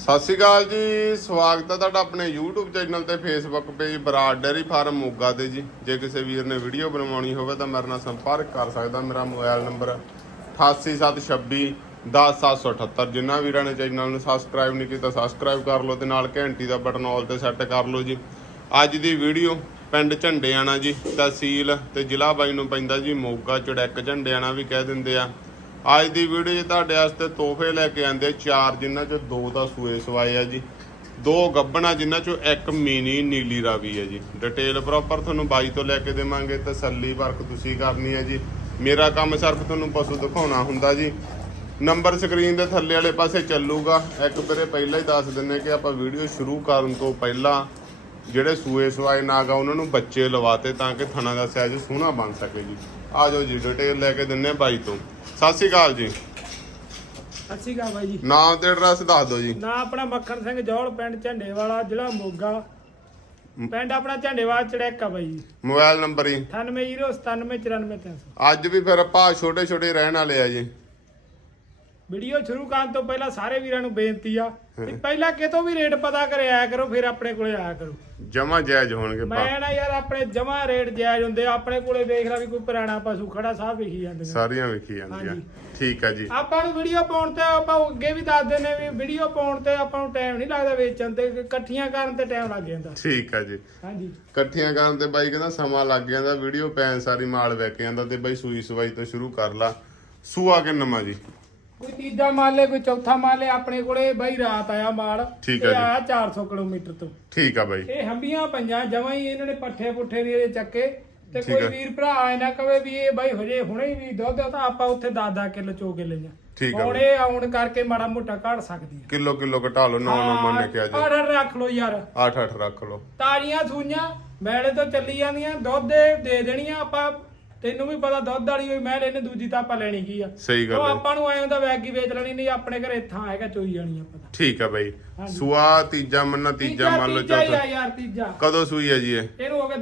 ਸਤਿ ਸ਼੍ਰੀ ਅਕਾਲ ਜੀ, ਸਵਾਗਤ ਹੈ ਤੁਹਾਡਾ ਆਪਣੇ YouTube ਚੈਨਲ ਤੇ, Facebook page Brar dairy farm Moga ਤੇ ਜੀ। ਜੇ ਕਿਸੇ ਵੀਰ ਨੇ ਵੀਡੀਓ ਬਣਵਾਉਣੀ ਹੋਵੇ ਤਾਂ ਮੇਰੇ ਨਾਲ ਸੰਪਰਕ ਕਰ ਸਕਦਾ, ਮੇਰਾ ਮੋਬਾਈਲ ਨੰਬਰ 88726 10778 ਜਿਨ੍ਹਾਂ ਵੀਰਾਂ ਨੇ ਚੈਨਲ ਨੂੰ ਸਬਸਕ੍ਰਾਈਬ ਨਹੀਂ ਕੀਤਾ ਸਬਸਕ੍ਰਾਈਬ ਕਰ ਲਓ ਤੇ ਨਾਲ ਘੰਟੀ ਦਾ ਬਟਨ ਆਲ ਤੇ ਸੈੱਟ ਕਰ ਲਓ ਜੀ। ਅੱਜ ਦੀ ਵੀਡੀਓ ਪਿੰਡ ਝੰਡੇਆਣਾ ਜੀ, ਤਹਿਸੀਲ ਤੇ ਜ਼ਿਲ੍ਹਾ ਬਾਈ ਨੂੰ ਪੈਂਦਾ ਜੀ, ਮੋਗਾ, ਚੜੈਕ ਝੰਡੇਆਣਾ ਵੀ ਕਹਿ ਦਿੰਦੇ ਆ। ਅੱਜ ਦੀ ਵੀਡੀਓ 'ਚ ਤੁਹਾਡੇ ਵਾਸਤੇ ਤੋਹਫੇ ਲੈ ਕੇ ਆਂਦੇ ਚਾਰ ਜਿਨ੍ਹਾਂ 'ਚੋਂ ਦੋ ਦਾ ਸੂਏ ਸਵਾਏ ਆ ਜੀ। ਦੋ ਗੱਬਣਾ ਜਿਨ੍ਹਾਂ 'ਚੋਂ ਇੱਕ ਮੀਨੀ ਨੀਲੀ ਰਾਵੀ ਹੈ ਜੀ। ਡਿਟੇਲ ਪ੍ਰੋਪਰ ਤੁਹਾਨੂੰ ਬਾਈ ਤੋਂ ਲੈ ਕੇ ਦੇਵਾਂਗੇ ਤਸੱਲੀ ਵਰਕ ਤੁਸੀਂ ਕਰਨੀ ਹੈ ਜੀ। ਮੇਰਾ ਕੰਮ ਸਿਰਫ ਤੁਹਾਨੂੰ ਪਸ਼ੂ ਦਿਖਾਉਣਾ ਹੁੰਦਾ ਜੀ। ਨੰਬਰ ਸਕਰੀਨ ਦੇ ਥੱਲੇ ਵਾਲੇ ਪਾਸੇ ਚੱਲੂਗਾ। ਇੱਕ ਵਾਰੇ ਪਹਿਲਾਂ ਹੀ ਦੱਸ ਦਿੰਨੇ ਕਿ ਆਪਾਂ ਵੀਡੀਓ ਸ਼ੁਰੂ ਕਰਨ ਤੋਂ ਪਹਿਲਾਂ ਜਿਹੜੇ ਸੂਏ ਸਵਾਏ ਨਾਗਾ ਉਹਨਾਂ ਨੂੰ ਬੱਚੇ ਲਵਾਤੇ ਤਾਂ ਕਿ ਥਣਾ ਦਾ ਸਾਈਜ਼ ਸੋਹਣਾ ਬਣ ਸਕੇ ਜੀ। ਆ ਜਾਓ ਜੀ ਡਿਟੇਲ ਲੈ ਕੇ ਦਿੰਨੇ ਬਾਈ ਤੋਂ। ਸਤਿ ਸ਼੍ਰੀ ਅਕਾਲ ਜੀ। ਸਤਿ ਸ਼੍ਰੀ ਅਕਾਲ ਬਾਈ ਜੀ। ਨਾਮ ਤੇ ਐਡਰੈਸ ਦੱਸ ਦਿਓ ਜੀ। ਨਾ ਆਪਣਾ ਮੱਖਣ ਸਿੰਘ ਜੌਲ ਪਿੰਡ ਝੰਡੇਵਾਲਾ ਜ਼ਿਲ੍ਹਾ ਮੋਗਾ। ਪਿੰਡ ਆਪਣਾ ਝੰਡੇਵਾਲਾ ਚੜੈਕਾ ਬਾਈ ਜੀ। ਮੋਬਾਈਲ ਨੰਬਰ ਹੀ 9809794300 ਅੱਜ ਵੀ ਫਿਰ ਆਪਾਂ ਛੋਟੇ ਛੋਟੇ ਰਹਿਣ ਵਾਲੇ ਆ ਜੀ। ਵੀਡੀਓ ਸ਼ੁਰੂ ਕਰਨ ਤੋਂ ਪਹਿਲਾਂ ਸਾਰੇ ਵੀਰਾਂ ਨੂੰ ਬੇਨਤੀ ਆ ਵੀ ਪਹਿਲਾਂ ਕਿਤੋਂ ਵੀ ਰੇਟ ਪਤਾ ਕਰੇ ਆਇਆ ਕਰੋ ਫਿਰ ਆਪਣੇ ਕੋਲੇ ਆਇਆ ਕਰੋ। ਜਮਾ ਜਾਇਜ਼ ਹੋਣਗੇ ਮੈਂ ਨਾ ਯਾਰ ਆਪਣੇ ਜਮਾ ਰੇਟ ਜਾਇਜ਼ ਹੁੰਦੇ ਆ, ਆਪਣੇ ਕੋਲੇ ਦੇਖ ਲੈ ਵੀ ਕੋਈ ਪੁਰਾਣਾ ਪਸ਼ੂ ਖੜਾ ਸਾਹ ਵੇਖੀ ਜਾਂਦੇ ਨੇ। ਸਾਰੀਆਂ ਵੇਖੀ ਜਾਂਦੀਆਂ। ਹਾਂਜੀ। ਠੀਕ ਆ ਜੀ। ਆਪਾਂ ਨੂੰ ਵੀਡੀਓ ਪਾਉਣ ਤੇ ਆਪਾਂ ਅੱਗੇ ਵੀ ਦੱਸਦੇ ਨੇ ਵੀ ਵੀਡੀਓ ਪਾਉਣ ਤੇ ਆਪਾਂ ਨੂੰ ਟਾਈਮ ਨਹੀਂ ਲੱਗਦਾ ਵੇਚਣ ਤੇ ਇਕੱਠੀਆਂ ਕਰਨ ਤੇ ਟਾਈਮ ਲੱਗ ਜਾਂਦਾ। ਠੀਕ ਆ ਜੀ। ਹਾਂਜੀ। ਇਕੱਠੀਆਂ ਕਰਨ ਤੇ ਬਾਈ ਕਹਿੰਦਾ ਸਮਾਂ ਲੱਗ ਜਾਂਦਾ ਵੀਡੀਓ ਪੈਣ ਸਾਰੀ ਮਾਲ ਵਿਕ ਜਾਂਦਾ ਤੇ ਬਾਈ ਸੂਈ ਸਵਾਈ ਤੋਂ ਸ਼ੁਰੂ ਕਰ ਲਾ। ਸੂਆ ਕਿੰਨਮਾ ਜੀ? ਕੋਈ ਤੀਜਾ ਮਾਲ ਲੈ ਕੋਈ ਚੌਥਾ ਮਾਲ ਲੈ ਆਪਣੇ ਕੋਲੇ ਬਾਈ ਰਾਤ ਆਇਆ ਮਾਲ। ਠੀਕ ਹੈ ਜੀ। ਆਇਆ 400 ਕਿਲੋਮੀਟਰ ਤੋਂ। ਠੀਕ ਆ ਬਾਈ। ਇਹ ਹੰਬੀਆਂ ਪੰਜਾਂ ਜਮਾਂ ਹੀ ਇਹਨਾਂ ਨੇ ਪੱਠੇ ਪੁੱਠੇ ਨਹੀਂ ਇਹਦੇ ਚੱਕੇ। ਤੇ ਠੀਕ ਕੋਈ ਹੈ। ਵੀਰ ਭਰਾ ਆਏ ਨਾ ਕਵੇ ਵੀ ਇਹ ਬਾਈ ਹਜੇ ਹੁਣੇ ਹੀ ਵੀ ਦੁੱਧ ਤਾਂ ਆਪਾਂ ਉੱਥੇ 10-10 ਕਿਲੋ ਚੋ ਕੇ ਲਈਆਂ। ਠੀਕ ਹੈ ਹੁਣ ਇਹ ਆਉਣ ਕਰਕੇ ਮਾੜਾ ਮੋਟਾ ਘਟ ਸਕਦੀ ਹੈ ਕਿਲੋ ਕਿਲੋ ਘਟਾ ਲਓ ਨੌ ਨੌ ਮੰਨ ਕੇ ਆ ਜੀ ਆਰਡਰ ਰੱਖ ਲਓ ਯਾਰ। 8 8 ਰੱਖ ਲਓ। ਤਾਜ਼ੀਆਂ ਸੂਈਆਂ ਮੈਲੇ ਤੋਂ ਚੱਲੀ ਜਾਂਦੀਆਂ ਦੁੱਧ ਦੇ ਦੇ ਦੇਣੀਆਂ ਆਪਾਂ। ਤੈਨੂੰ ਵੀ ਪਤਾ ਦੁੱਧ ਵਾਲੀ ਹੋਈ ਮੈਂ ਲੈਣੇ ਦੂਜੀ ਤਾਂ ਆਪਾਂ ਲੈਣੀ ਕੀ ਆ? ਸਹੀ ਗੱਲ ਉਹ ਹੈ। ਆਪਾਂ ਨੂੰ ਐਂ ਹੁੰਦਾ ਵੈਗ ਹੀ ਵੇਚ ਲੈਣੀ ਨਹੀਂ ਆਪਣੇ ਘਰੇ ਥਾਂ ਹੈਗਾ ਚੋਈ ਜਾਣੀ ਆਪਾਂ ਤਾਂ। ਠੀਕ ਆ ਬਾਈ। ਸੂਆ ਤੀਜਾ ਮੰਨਾ ਤੀਜਾ ਮੰਨ ਲਓ ਤੀਜਾ ਹੀ ਚੌਥਾ ਆ ਯਾਰ ਤੀਜਾ। ਕਦੋਂ ਸੂਈ ਹੈ ਜੀ ਇਹ? ਇਹਨੂੰ ਹੋ ਗਿਆ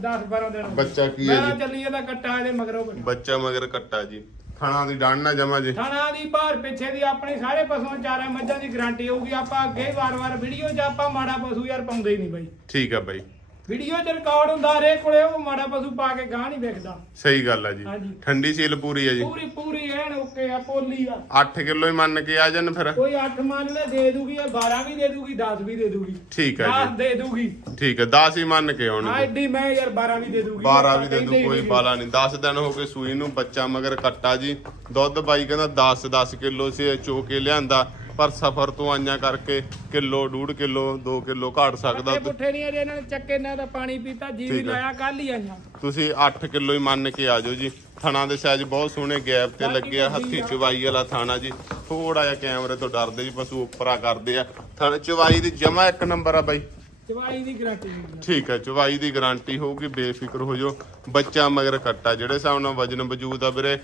10 12 ਦਿਨ ਬੱਚਾ ਕੀ ਹੈ ਮੈਂ ਜੀ? ਚੱਲੀ ਜਾਂਦਾ ਕੱਟਾ ਇਹਦੇ ਮਗਰੋਂ ਬੱਚਾ ਮਗਰ ਕੱਟਾ ਜੀ। ਖਾਣਾ ਦੀ ਡਾਂਡ ਨਾ ਜਮਾ ਜੀ। ਥਾਣਾ ਦੀ ਭਾਰ ਪਿੱਛੇ ਦੀ ਆਪਣੀ ਸਾਰੇ ਪਸ਼ੂਆਂ ਚਾਰਾਂ ਮੱਝਾਂ ਦੀ ਗਾਰੰਟੀ ਹੋਊਗੀ। ਆਪਾਂ ਅੱਗੇ ਵਾਰ-ਵਾਰ ਵੀਡੀਓ 'ਚ ਆਪਾਂ ਮਾੜਾ ਪਸ਼ੂ ਯਾਰ ਪਾਉਂਦੇ ਹੀ ਨਹੀਂ ਬਾਈ। ਠੀਕ ਆ ਬਾਈ। ਵੀਡੀਓ 'ਚ ਰਿਕਾਰਡ ਹੁੰਦਾ ਰੇ ਕੋਲੇ ਉਹ ਮਾੜਾ ਪਸ਼ੂ ਪਾ ਕੇ ਗਾਹ ਨਹੀਂ ਵੇਖਦਾ। ਸਹੀ ਗੱਲ ਆ ਜੀ। ਹਾਂਜੀ। ਠੰਡੀ ਸੀਲ ਪੂਰੀ ਆ ਜੀ। ਪੂਰੀ ਪੂਰੀ ਐਨ ਓਕੇ ਆ ਪੋਲੀ ਆ। 8 ਕਿਲੋ ਹੀ ਮੰਨ ਕੇ ਆ ਜਾਣ ਫਿਰ। ਕੋਈ 8 ਮੰਨ ਲੈ ਦੇ ਦੂਗੀ ਆ 12 ਵੀ ਦੇ ਦੂਗੀ 10 ਵੀ ਦੇ ਦੂਗੀ। ਠੀਕ ਆ 10 ਦੇ ਦੂਗੀ। ਜੀ ਠੀਕ ਆ 10 ਹੀ ਮੰਨ ਕੇ ਆ ਆਉਣਗੇ ਐਡੀ ਮੈਂ ਯਾਰ 12 ਵੀ ਦੇ ਦੂਗੀ। 12 ਵੀ ਦੇ ਦੂ ਹੀ ਕੋਈ। ਬਾਲਾ ਨਹੀਂ। 10 ਦਿਨ ਹੋ ਗਏ ਸੂਈ ਨੂੰ ਬੱਚਾ ਮਗਰ ਕੱਟਾ ਜੀ। ਦੁੱਧ ਬਾਈ ਕਹਿੰਦਾ 10 10 ਕਿਲੋ ਸੀ ਚੋ ਕੇ ਲਿਆਂਦਾ। ਪਰ ਸਫਰ ਤੋਂ ਆਈਆਂ ਕਰਕੇ ਕਿਲੋ ਡੂਢ ਕਿਲੋ 2 ਕਿਲੋ ਘਟ ਸਕਦਾ ਪੱਠੇ ਪੁੱਠੇ ਨਹੀਂ ਅਜੇ ਇਹਨਾਂ ਨੇ ਚੱਕੇ ਨਾ ਤਾਂ ਪਾਣੀ ਪੀਤਾ ਜੀ ਵੀ ਠੀਕ ਆ। ਲਾਇਆ ਕੱਲ ਹੀ ਆਈਆਂ। ਤੁਸੀਂ 8 ਕਿਲੋ ਹੀ ਮੰਨ ਕੇ ਆ ਜਾਓ ਜੀ। ਥਣਾ ਦੇ ਸਾਈਜ਼ ਬਹੁਤ ਸੋਹਣੇ ਗੈਪ ਤੇ ਲੱਗੇ ਆ ਹੱਥੀ ਚਵਾਈ ਵਾਲਾ ਥਾਣਾ ਜੀ। ਥੋੜਾ ਜਿਹਾ ਕੈਮਰੇ ਤੋਂ ਡਰਦੇ ਜੀ ਪਸ਼ੂ ਉੱਪਰਾ ਕਰਦੇ ਆ। ਥਣ ਚਵਾਈ ਦੀ ਜਮਾ ਇੱਕ ਨੰਬਰ ਆ ਬਾਈ। ਚਵਾਈ ਦੀ ਗਾਰੰਟੀ ਨਹੀਂ ਠੀਕ ਹੈ ਚਵਾਈ ਦੀ ਗਾਰੰਟੀ ਹੋਊਗੀ ਬੇਫਿਕਰ ਹੋ ਜਾਓ। ਬੱਚਾ ਮਗਰ ਕੱਟਾ ਜਿਹੜੇ ਹਿਸਾਬ ਨਾਲ ਵਜਨ ਵਜੂਦ ਆ ਵੀਰੇ।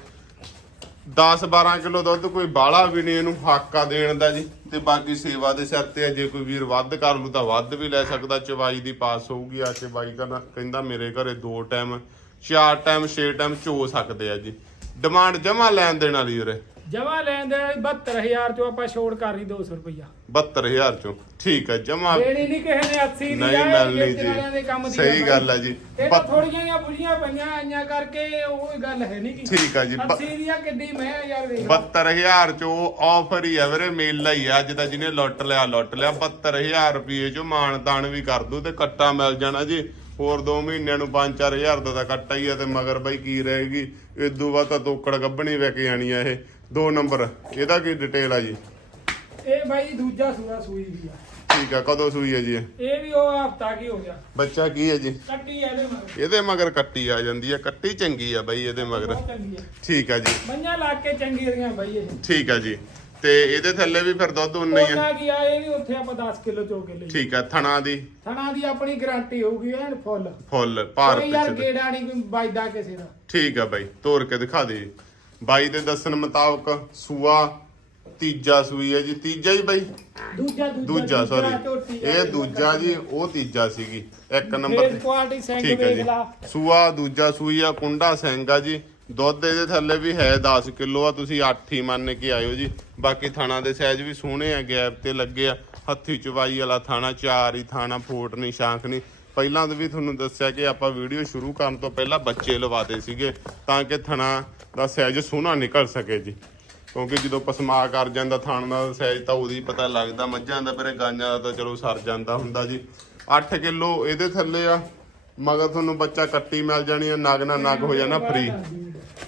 10 12 ਕਿਲੋ ਦੁੱਧ ਕੋਈ ਬਾਲਾ ਵੀ ਨਹੀਂ, ਇਹਨੂੰ ਹਾਕਾ ਦੇਣ ਦਾ ਜੀ। ਤੇ ਬਾਕੀ ਸੇਵਾ ਦੇ ਸਿਰ ਤੇ ਜੇ ਕੋਈ ਵੀਰ ਵੱਧ ਕਰ ਲੂ ਤਾਂ ਵੱਧ ਵੀ ਲੈ ਸਕਦਾ। ਚਵਾਈ ਦੀ ਪਾਸ ਹੋਊਗੀ, ਆ ਕੇ ਬਾਈ ਕਹਿੰਦਾ ਮੇਰੇ ਘਰੇ ਦੋ ਟਾਈਮ ਚਾਰ ਟਾਈਮ ਛੇ ਟਾਈਮ ਚੋ ਸਕਦੇ ਆ ਜੀ। ਡਿਮਾਂਡ ਜਮਾ ਲੈਣ ਦੇਣ ਵਾਲੀ ਵੀਰੇ ਜਮਾ ਲੈਣ ਦੇ 72000 ਚੋਂ ਆਪਾਂ ਛੋੜ ਕਰ ਰਹੀ 200 ਰੁਪਇਆ 72000 ਚੋਂ। ਠੀਕ ਹੈ ਜਮਾ ਦੇਣੀ ਨਹੀਂ ਕਿਸੇ ਨੇ 80 ਦੀ ਨਹੀਂ ਮਿਲਣੀ ਜੀ। ਸਹੀ ਗੱਲ ਹੈ ਜੀ। ਥੋੜੀਆਂ ਜਿਹੀਆਂ ਬੁਝੀਆਂ ਪਈਆਂ ਆਈਆਂ ਕਰਕੇ ਉਹ ਗੱਲ ਹੈ ਨਹੀਂ ਠੀਕ ਆ ਜੀ ਬ- 80 ਦੀਆਂ ਕਿੱਡੀ ਮੈਂ ਯਾਰ ਵੇਖ। 72000 ਚੋਂ ਆਫਰ ਹੀ ਆ ਵੀਰੇ ਮੇਲਾ ਹੀ ਅੱਜ ਦਾ ਜਿਹਨੇ ਲੁੱਟ ਲਿਆ ਲੁੱਟ ਲਿਆ। 72000 ਰੁਪਏ ਚੋਂ ਮਾਨ ਤਾਨ ਵੀ ਕਰ ਦੂ ਤੇ ਕੱਟਾ ਮਿਲ ਜਾਣਾ ਜੀ। ਹੋਰ 2 ਮਹੀਨਿਆਂ ਨੂੰ 5-4000 ਦਾ ਤਾਂ ਕੱਟਾ ਹੀ ਆ ਤੇ ਮਗਰ ਬਈ ਕੀ ਰਹੇਗੀ? ਇਦੋਂ ਬਾਅਦ ਤਾਂ ਤੋਕੜ ਗੱਬਣੀ ਵਿਕ ਜਾਣੀ ਆ ਇਹ। ਦੋ ਨੰਬਰ ਇਹਦਾ ਕੀ ਡਿਟੇਲ ਆ ਜੀ? ਬਾਈ ਦੂਜਾ ਸੂਆ ਸੂਈ ਦੀ ਆ। ਠੀਕ ਆ ਕਦੋਂ ਸੂਈ ਹੈ ਜੀ ਇਹ? ਇਹ ਵੀ ਉਹ ਹਫਤਾ ਕੀ ਹੋ ਗਿਆ। ਬੱਚਾ ਕੀ ਹੈ ਜੀ? ਕੱਟੀ ਇਹਦੇ ਮਗਰ। ਇਹਦੇ ਮਗਰ ਕੱਟੀ ਆ ਜਾਂਦੀ ਆ ਕੱਟੀ ਚੰਗੀ ਆ ਬਈ ਇਹਦੇ ਮਗਰ। ਬਹੁਤ ਚੰਗੀ ਆ। ਠੀਕ ਆ ਜੀ। ਮੰਝਾਂ ਲਾ ਕੇ ਚੰਗੀ ਦੀਆਂ ਬਾਈ ਇਹ। ਠੀਕ ਆ ਜੀ। ਤੇ ਇਹਦੇ ਥੱਲੇ ਵੀ ਫਿਰ ਦੁੱਧ ਉਨਾ ਹੀ ਆ? ਉਹਨਾਂ ਕੀ ਆ ਇਹ ਵੀ ਉੱਥੇ ਆਪਾਂ 10 ਕਿਲੋ ਚੋ ਕੇ ਲਈ। ਠੀਕ ਆ ਥਣਾ ਦੀ? ਥਣਾ ਦੀ ਆਪਣੀ ਗਾਰੰਟੀ ਹੋਊਗੀ ਐਨ ਫੁੱਲ। ਫੁੱਲ ਭਾਰ ਕੋਈ ਯਾਰ ਪਿੱਛੇ। ਗੇੜਾ ਨਹੀਂ ਕੋਈ ਵੱਜਦਾ ਕਿਸੇ ਦਾ। ਠੀਕ ਆ ਬਾਈ ਤੋਰ ਕੇ ਦਿਖਾ ਦੇ। ਬਾਈ ਦੇ ਦੱਸਣ ਮੁਤਾਬਕ ਸੂਆ ਤੀਜਾ ਸੂਈ ਹੈ ਜੀ ਤੀਜਾ ਹੀ ਬਾਈ। ਦੂਜਾ ਦੂਜਾ ਸੌਰੀ ਇਹ ਦੂਜਾ ਜੀ ਉਹ ਤੀਜਾ ਸੀਗੀ। ਇੱਕ ਨੰਬਰ ਕੁਆਲਿਟੀ ਸਿੰਘ ਠੀਕ ਹੈ ਵੇਖ ਜੀ। ਲਾ। ਸੂਆ ਦੂਜਾ ਸੂਈ ਆ ਕੁੰਡਾ ਸਿੰਘ ਆ ਜੀ। ਦੁੱਧ ਇਹਦੇ ਥੱਲੇ ਵੀ ਹੈ 10 ਕਿਲੋ ਆ ਤੁਸੀਂ 8 ਹੀ ਮੰਨ ਕੇ ਆਇਓ ਜੀ। ਬਾਕੀ ਥਾਣਾ ਦੇ ਸਾਈਜ਼ ਵੀ ਸੋਹਣੇ ਆ ਗੈਪ ਤੇ ਲੱਗੇ ਆ। ਹੱਥੀ ਚਵਾਈ ਵਾਲਾ ਥਾਣਾ ਚਾਰ ਹੀ ਥਾਣਾ ਫੋਟ ਨਹੀਂ ਸ਼ਾਂਖ ਨਹੀਂ ਪਹਿਲਾਂ ਤਾਂ ਵੀ ਤੁਹਾਨੂੰ ਦੱਸਿਆ ਕਿ ਆਪਾਂ ਵੀਡੀਓ ਸ਼ੁਰੂ ਕਰਨ ਤੋਂ ਪਹਿਲਾਂ ਬੱਚੇ ਲਵਾਤੇ ਸੀਗੇ ਤਾਂ ਕਿ ਥਣਾ ਦਾ ਸਾਈਜ਼ ਸੋਹਣਾ ਨਿਕਲ ਸਕੇ ਜੀ। ਕਿਉਂਕਿ ਜਦੋਂ ਪਸਮਾ ਕਰ ਜਾਂਦਾ ਥਣ ਦਾ ਸਾਈਜ਼ ਤਾਂ ਉਹਦੀ ਪਤਾ ਲੱਗਦਾ ਮੱਝਾਂ ਦਾ ਫਿਰ ਗਾਂਆਂ ਦਾ ਤਾਂ ਚਲੋ ਸਰ ਜਾਂਦਾ ਹੁੰਦਾ ਜੀ। 8 ਕਿਲੋ ਇਹਦੇ ਥੱਲੇ ਆ ਮਗਰ ਤੁਹਾਨੂੰ ਬੱਚਾ ਕੱਟੀ ਮਿਲ ਜਾਣੀ ਆ ਨਗ ਨਾ ਨਗ ਹੋ ਜਾਣਾ ਫ੍ਰੀ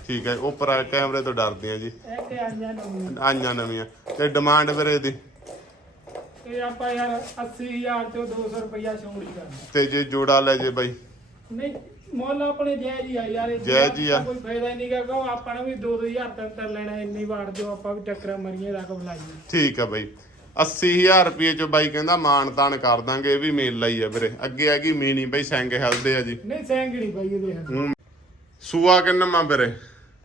ਠੀਕ ਹੈ ਉੱਪਰ ਆ ਕੈਮਰੇ ਤੋਂ ਡਰਦੇ ਆ ਜੀ। ਤੇ ਆਈਆਂ ਨਵੀਆਂ ਤੇ ਡਿਮਾਂਡ ਫਿਰ ਇਹਦੀ। ਇਹ ਆਪਾਂ ਯਾਰ 80000 ਚੋਂ 200 ਰੁਪਇਆ ਛੋੜ ਹੀ ਕਰਨਾ। ਤੇ ਜੇ ਜੋੜਾ ਲੈ ਜੇ ਬਾਈ। ਨਹੀਂ ਮੁੱਲ ਆਪਣੇ ਜਾਇਜ਼ ਹੀ ਆ ਯਾਰ ਇਹ ਜਾਇਜ਼ ਹੀ ਆ। ਕੋਈ ਫਾਇਦਾ ਹੀ ਨਹੀਂਗਾ ਕੋ ਆਪਾਂ ਨੂੰ ਵੀ 2-2000 ਤੱਕ ਤਾਂ ਲੈਣਾ ਇੰਨੀ ਵਾਰ ਜੋ ਆਪਾਂ ਵੀ ਟੱਕਰਾਂ ਮਰੀਏ ਰੱਖ ਬੁਲਾਈਏ ਠੀਕ ਆ ਬਾਈ। 80000 ਰੁਪਏ ਚ ਬਾਈ ਕਹਿੰਦਾ ਮਾਨ ਤਾਨ ਕਰ ਦਾਂਗੇ ਇਹ ਵੀ ਮੇਲਾ ਹੀ ਆ ਵੀਰੇ। ਅੱਗੇ ਆ ਗਈ ਮੀਨੀ ਬਾਈ ਸਿੰਘ ਹਲਦੇ ਆ ਜੀ। ਨਹੀਂ ਸੈਂਗੜੀ ਪਈ ਇਹਦੇ ਹੱਥ ਹੂੰ। ਸੂਆ ਕਿੰਨਾ ਮਾ ਵੀਰੇ?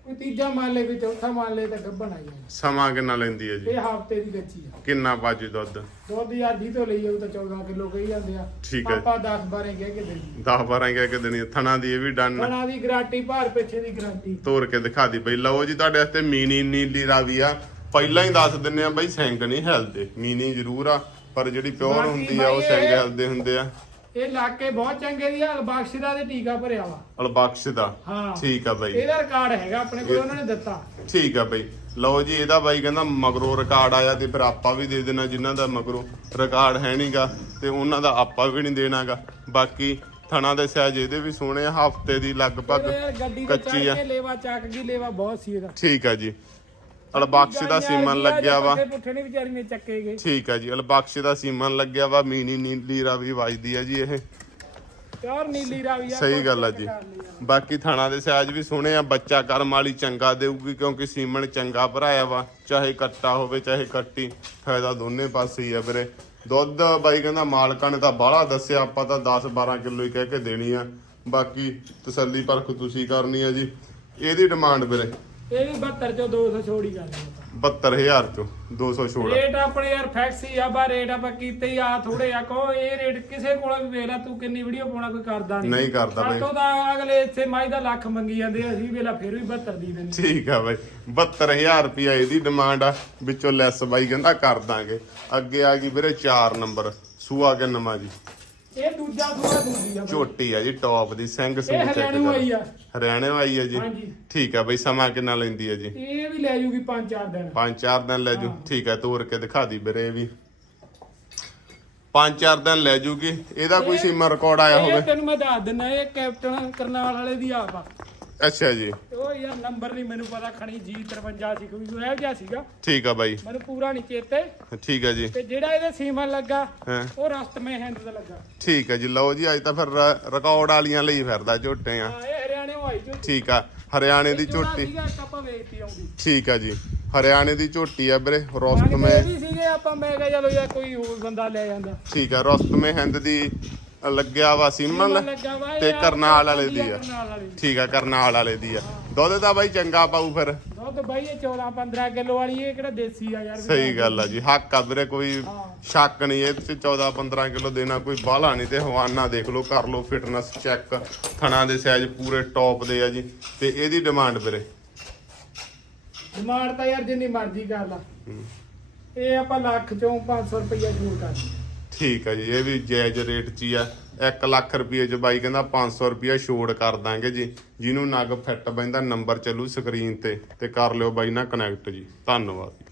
ਕੋਈ ਤੀਜਾ ਮੰਨ ਲੈ ਕੋਈ ਚੌਥਾ ਮੰਨ ਲੈ ਤਾਂ ਗੱਭਣ ਆ ਜਾਣਾ ਸਮਾਂ ਕਿੰਨਾ ਲੈਂਦੀ ਹੈ ਜੀ? ਇਹ ਹਫ਼ਤੇ ਦੀ ਕੱਚੀ ਆ। ਕਿੰਨਾ ਬਾਜੂ ਦੁੱਧ? ਦੁੱਧ ਦੀ ਆਦੀ ਤੋਂ ਲਈ ਜਾਊ ਤਾਂ 14 ਕਿਲੋ ਕਹੀ ਜਾਂਦੇ ਆ। ਠੀਕ ਹੈ। ਆਪਾਂ 10 12 ਕਹਿ ਕੇ ਦੇਣੀ। 10 12 ਕਹਿ ਕੇ ਦੇਣੀ। ਥਣਾ ਦੀ ਇਹ ਵੀ ਡਨ। ਬਣਾ ਦੀ ਗਾਰੰਟੀ ਭਾਰ ਪਿੱਛੇ ਦੀ ਗਾਰੰਟੀ। ਤੋੜ ਕੇ ਦਿਖਾ ਦੀ ਬਈ। ਲਓ ਜੀ ਤੁਹਾਡੇ ਵਾਸਤੇ ਮੀਨੀ ਨੀਲੀ ਰਾਵੀ ਆ। ਪਹਿਲਾਂ ਹੀ ਦੱਸ ਦਿੰਨੇ ਆ ਬਈ ਸਿੰਘ ਨਹੀਂ ਹਿਲਦੇ ਮੀਨੀ ਜ਼ਰੂਰ ਆ ਪਰ ਜਿਹੜੀ ਪਿਓਰ ਬਾਕੀ ਹੁੰਦੀ ਆ ਉਹ ਬਾਈ ਸਿੰਘ ਇਹ- ਹਿਲਦੇ ਹੁੰਦੇ ਆ। ਇਹ ਇਲਾਕੇ ਬਹੁਤ ਚੰਗੇ ਦੀ ਹਾਲ ਬਖਸ਼ਦਾ ਦੇ ਟੀਕਾ ਭਰਿਆ ਵਾ। ਅਲਬਖਸ਼ ਦਾ ਹਾਂ। ਠੀਕ ਆ ਬਈ। ਇਹਦਾ ਰਿਕਾਰਡ ਹੈਗਾ ਆਪਣੇ ਕੋਲ ਉਹਨਾਂ ਨੇ ਦਿੱਤਾ। ਠੀਕ ਆ ਬਈ। ਲਓ ਜੀ ਇਹਦਾ ਬਾਈ ਕਹਿੰਦਾ ਮਗਰੋਂ ਰਿਕਾਰਡ ਆਇਆ ਤੇ ਫਿਰ ਆਪਾਂ ਵੀ ਦੇ ਦੇਣਾ ਜਿਨ੍ਹਾਂ ਦਾ ਮਗਰੋਂ ਰਿਕਾਰਡ ਹੈ ਨਹੀਂਗਾ ਤੇ ਉਹਨਾਂ ਦਾ ਆਪਾਂ ਵੀ ਨਹੀਂ ਦੇਣਾਗਾ ਬਾਕੀ ਥਣਾ ਦੇ ਸਾਈਜ਼ ਇਹਦੇ ਵੀ ਸੋਹਣੇ ਹਫ਼ਤੇ ਦੀ ਲਗਭਗ ਗੱਡੀ ਤੇ ਕੱਚੀ ਆ। ਕੇ ਲੇਵਾ ਚੱਕ ਗਈ ਲੇਵਾ ਬਹੁਤ ਸੀ ਇਹਦਾ। ਠੀਕ ਆ ਜੀ। ਅਲਬਖਸ਼ ਦਾ ਸੀਮਨ ਲੱਗਿਆ ਵਾ। ਪੱਠੇ ਨਹੀਂ ਵਿਚਾਰੀ ਨੇ ਚੱਕੇ ਗਏ। ਠੀਕ ਆ ਜੀ ਅਲਬਖਸ਼ ਦਾ ਸੀਮਨ ਲੱਗਿਆ ਵਾ ਮੀਨੀ ਨੀਲੀ ਰਾਵੀ ਵੱਜਦੀ ਆ ਜੀ ਇਹ। ਪਿਓਰ ਨੀਲੀ ਰਾਵੀ ਆ ਸਹੀ ਗੱਲ ਆ ਜੀ। ਬਾਕੀ ਥਾਣਾ ਦੇ ਸਾਈਜ਼ ਵੀ ਸੋਹਣੇ ਆ ਬੱਚਾ ਕਰਮ ਵਾਲੀ ਚੰਗਾ ਦੇਊਗੀ ਕਿਉਂਕਿ ਸੀਮਨ ਚੰਗਾ ਭਰਾਇਆ ਵਾ ਚਾਹੇ ਕੱਟਾ ਹੋਵੇ ਚਾਹੇ ਕੱਟੀ ਫਾਇਦਾ ਦੋਨੇ ਪਾਸੇ ਹੀ ਆ ਵੀਰੇ। ਦੁੱਧ ਬਾਈ ਕਹਿੰਦਾ ਮਾਲਕਾਂ ਨੇ ਤਾਂ ਬਾਹਲਾ ਦੱਸਿਆ ਆਪਾਂ ਤਾਂ 10 12 ਕਿਲੋ ਹੀ ਕਹਿ ਕੇ ਦੇਣੀ ਆ। ਬਾਕੀ ਤਸੱਲੀ ਪਰਖ ਤੁਸੀਂ ਕਰਨੀ ਆ ਜੀ। ਇਹਦੀ ਡਿਮਾਂਡ ਵੀਰੇ। ਇਹ ਵੀ 72 ਚੋਂ 200 ਛੋੜੀ ਕਰਦੇ ਆਪਾਂ। 72000 ਚੋਂ 200 ਛੋੜ ਰੇਟ ਆਪਣੇ ਯਾਰ ਫੈਕਸੀ ਆ ਬਾ ਰੇਟ ਆਪਾਂ ਕੀਤੇ ਹੀ ਆ ਥੋੜੇ ਆ ਕੋ ਇਹ ਰੇਟ ਕਿਸੇ ਕੋਲ ਵੀ ਵੇਖ ਲੈ ਤੂੰ ਕਿੰਨੀ ਵੀਡੀਓ ਪਾਉਣਾ ਕੋਈ ਕਰਦਾ ਨਹੀਂ ਨਹੀਂ ਕਰਦਾ ਬਾਈ। ਸਾਤੋਂ ਤਾਂ ਅਗਲੇ ਇੱਥੇ ਮਾਈ ਦਾ ਲੱਖ ਮੰਗੀ ਜਾਂਦੇ ਆ, ਅਸੀਂ ਵੇਲਾ ਫਿਰ ਵੀ 72 ਦੀ ਦਿੰਦੇ ਠੀਕ ਆ ਬਾਈ। 72000 ਰੁਪਿਆ ਇਹਦੀ ਡਿਮਾਂਡ ਆ ਵਿੱਚੋਂ ਲੈਸ ਬਾਈ ਕਹਿੰਦਾ ਕਰ ਦਾਂਗੇ। ਅੱਗੇ ਆ ਗਈ ਵੀਰੇ 4 ਨੰਬਰ ਸੂਆ ਕਿੰਨਵਾ ਜੀ ਇਹ ਦੂਜਾ ਥੋੜਾ ਦੂਜੀ ਆ। ਬਾਈ। ਝੋਟੀ ਆ ਜੀ ਟੌਪ ਦੀ ਸਿੰਘ ਇਹ ਸਿੰਘ ਚੈੱਕ ਹਰਿਆਣੇ ਆਈ ਆ। ਹਰਿਆਣੇ ਆਈ ਆ ਜੀ। ਹਾਂਜੀ। ਠੀਕ ਆ ਬਈ ਸਮਾਂ ਕਿੰਨਾ ਲੈਂਦੀ ਆ ਜੀ? ਇਹ ਵੀ ਲੈ ਜੂਗੀ 5-4 ਦਿਨ। ਪੰਜ ਚਾਰ ਦਿਨ ਲੈ ਜੂ। ਠੀਕ ਆ ਤੋਰ ਕੇ ਦਿਖਾ ਦੀ ਵੀਰੇ ਇਹ ਵੀ। ਪੰਜ ਚਾਰ ਦਿਨ ਲੈ ਜੂਗੀ। ਇਹਦਾ ਕੋਈ ਸੀਮਾ ਰਿਕਾਰਡ ਆਇਆ ਇਹ ਹੋਵੇ। ਤੈਨੂੰ ਮੈਂ ਦੱਸ ਦਿੰਦਾ ਇਹ ਕੈਪਟਨ ਕਰਨਾਲ ਵਾਲੇ ਦੀ ਆਪ ਆ। ਅੱਛਾ ਜੀ। ਉਹ ਯਾਰ ਨੰਬਰ ਨਹੀਂ ਮੈਨੂੰ ਪਤਾ ਖਣੀ ਜੀ 53 ਸੀ ਕੋਈ ਇਹੋ ਜਿਹਾ ਸੀਗਾ। ਠੀਕ ਆ ਬਾਈ। ਮੈਨੂੰ ਪੂਰਾ ਨਹੀਂ ਚੇਤੇ। ਠੀਕ ਆ ਜੀ। ਤੇ ਜਿਹੜਾ ਇਹਦੇ ਸੀਮਨ ਲੱਗਾ ਹਾਂ। ਉਹ ਰਸਤਮੇ ਹਿੰਦ ਦਾ ਲੱਗਾ। ਠੀਕ ਆ ਜੀ ਲਓ ਜੀ ਅੱਜ ਤਾਂ ਫਿਰ ਰਿਕਾਰਡ ਵਾਲੀਆਂ ਲਈ ਫਿਰਦਾ ਝੋਟੇ ਆ। ਹਾਂ ਇਹ ਹਰਿਆਣੇ ਆਈ ਜੋ ਠੀਕ ਆ ਹਰਿਆਣੇ ਦੀ ਝੋਟੀ। ਸੀਗਾ ਇੱਕ ਆਪਾਂ ਵੇਚਤੀ ਆਉਂਦੀ। ਠੀਕ ਆ ਜੀ ਹਰਿਆਣੇ ਦੀ ਝੋਟੀ ਆ ਵੀਰੇ ਮੰਗਦੇ ਰੋਸਤਮੇ ਵੀ ਸੀਗੇ ਆਪਾਂ ਮੈਂ ਕਿਹਾ ਚਲੋ ਯਾਰ ਕੋਈ ਹੋਰ ਬੰਦਾ ਲੈ ਜਾਂਦਾ। ਠੀਕ ਆ ਰੋਸਤਮੇ ਹਿੰਦ ਦੀ ਲੱਗਿਆ ਵਾ ਸੀਮਨ ਲੱਗਾ ਵਾ ਇਹ ਤੇ ਕਰਨਾਲ ਵਾਲੇ ਦੀ ਆ। ਕਰਨਾਲ ਵਾਲੇ। ਦੀ। ਠੀਕ ਆ ਕਰਨਾਲ ਵਾਲੇ ਦੀ ਆ। ਦੁੱਧ ਤਾਂ ਬਾਈ ਚੰਗਾ ਪਾਊ ਫਿਰ। ਦੁੱਧ ਬਾਈ ਇਹ 14 15 ਕਿਲੋ ਵਾਲੀ ਇਹ ਕਿਹੜਾ ਦੇਸੀ ਆ ਯਾਰ? ਸਹੀ ਗੱਲ ਆ ਜੀ ਹੱਕ ਆ ਵੀਰੇ ਕੋਈ ਸ਼ੱਕ ਨਹੀਂ ਇਹ ਚ 14 15 ਕਿਲੋ ਦੇਣਾ ਕੋਈ ਬਾਹਲਾ ਨਹੀਂ ਤੇ ਹਵਾਨਾ ਦੇਖ ਲਓ ਕਰ ਲਓ ਫਿਟਨੈਸ ਚੈੱਕ। ਥਣਾ ਦੇ ਸਾਈਜ਼ ਪੂਰੇ ਟੌਪ ਦੇ ਆ ਜੀ ਤੇ ਇਹਦੀ ਡਿਮਾਂਡ ਵੀਰੇ? ਡਿਮਾਂਡ ਤਾਂ ਯਾਰ ਜਿੰਨੀ ਮਰਜ਼ੀ ਕਰ ਲਾ। ਇਹ ਆਪਾਂ ਲੱਖ ਚੋਂ 500 ਰੁਪਈਆ ਜ਼ਰੂਰ ਕਰ ਦਿੰਦੇ ਠੀਕ ਆ ਜੀ, ਇਹ ਵੀ ਜਾਇਜ਼ ਰੇਟ 'ਚ ਹੀ ਆ। 1 ਲੱਖ ਰੁਪਏ 'ਚ ਬਾਈ ਕਹਿੰਦਾ 500 ਰੁਪਏ ਛੋੜ ਕਰ ਦਾਂਗੇ ਜੀ। ਜਿਹਨੂੰ ਨਗ ਫਿੱਟ ਬੈਂਦਾ ਨੰਬਰ ਚੱਲੂ ਸਕਰੀਨ ਤੇ ਤੇ ਕਰ ਲਿਓ ਬਾਈ ਨਾਲ ਕਨੈਕਟ ਜੀ। ਧੰਨਵਾਦ